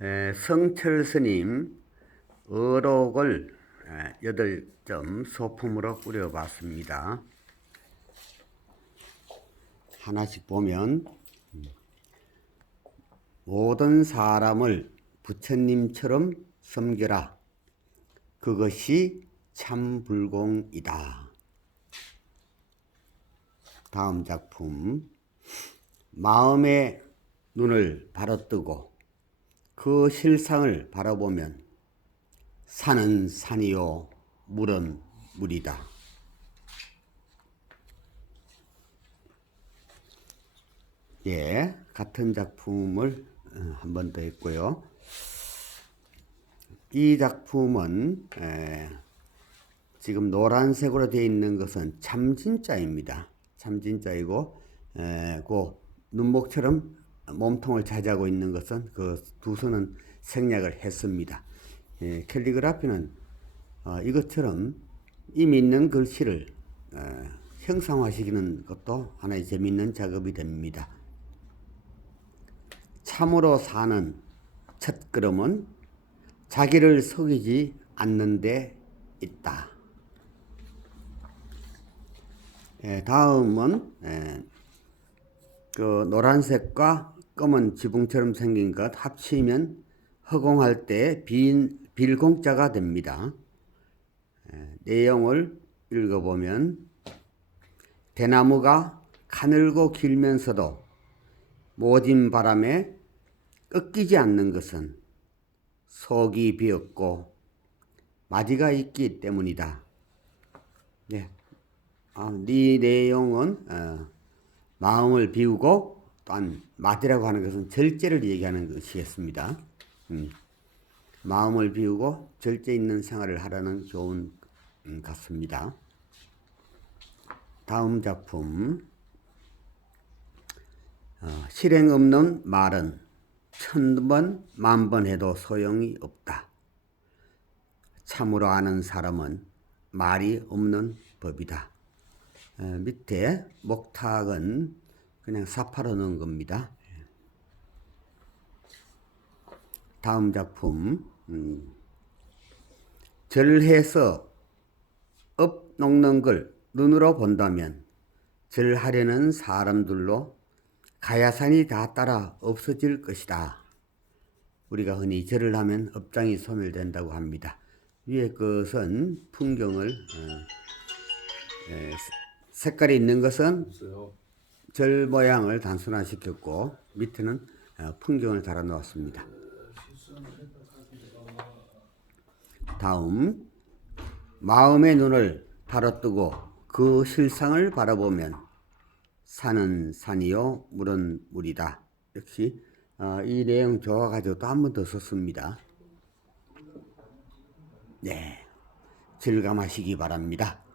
에, 성철 스님 어록을 에, 여덟 점 소품으로 꾸려봤습니다. 하나씩 보면 음, 모든 사람을 부처님처럼 섬겨라. 그것이 참 불공이다. 다음 작품 마음의 눈을 바로 뜨고 그 실상을 바라보면 산은 산이요 물은 물이다. 예, 같은 작품을 어, 한번 더 했고요. 이 작품은 에, 지금 노란색으로 되어 있는 것은 참진짜입니다. 참진짜이고 에, 그 눈목처럼 몸통을 차지하고 있는 것은 그두 손은 생략을 했습니다. 예, 캘리그라피는 어, 이것처럼 이미 있는 글씨를 어, 형상화시키는 것도 하나의 재미있는 작업이 됩니다. 참으로 사는 첫 걸음은 자기를 속이지 않는 데 있다. 예, 다음은 예, 그 노란색과 검은 지붕처럼 생긴 것 합치면 허공할 때 빈, 빌공자가 됩니다. 예, 내용을 읽어보면 대나무가 가늘고 길면서도 모진 바람에 꺾이지 않는 것은 속이 비었고 마디가 있기 때문이다. 네. 아, 네 내용은 어, 마음을 비우고 또한 마디라고 하는 것은 절제를 얘기하는 것이겠습니다. 음. 마음을 비우고 절제 있는 생활을 하라는 교훈 음, 같습니다. 다음 작품 어, 실행 없는 말은 천번 만번 해도 소용이 없다. 참으로 아는 사람은 말이 없는 법이다. 어, 밑에 목탁은 그냥 사파로 넣은 겁니다. 다음 작품 음, 절해서 업 녹는 걸 눈으로 본다면 절하려는 사람들로 가야산이 다 따라 없어질 것이다. 우리가 흔히 절을 하면 업장이 소멸된다고 합니다. 위에 것은 풍경을 어, 에, 색깔이 있는 것은 절 모양을 단순화시켰고 밑에는 어, 풍경을 달아 놓았습니다. 다음 마음의 눈을 바로 뜨고 그 실상을 바라보면 산은 산이요 물은 물이다. 역시 어, 이 내용 좋아가지고 또 한 번 더 썼습니다. 네, 즐감하시기 바랍니다.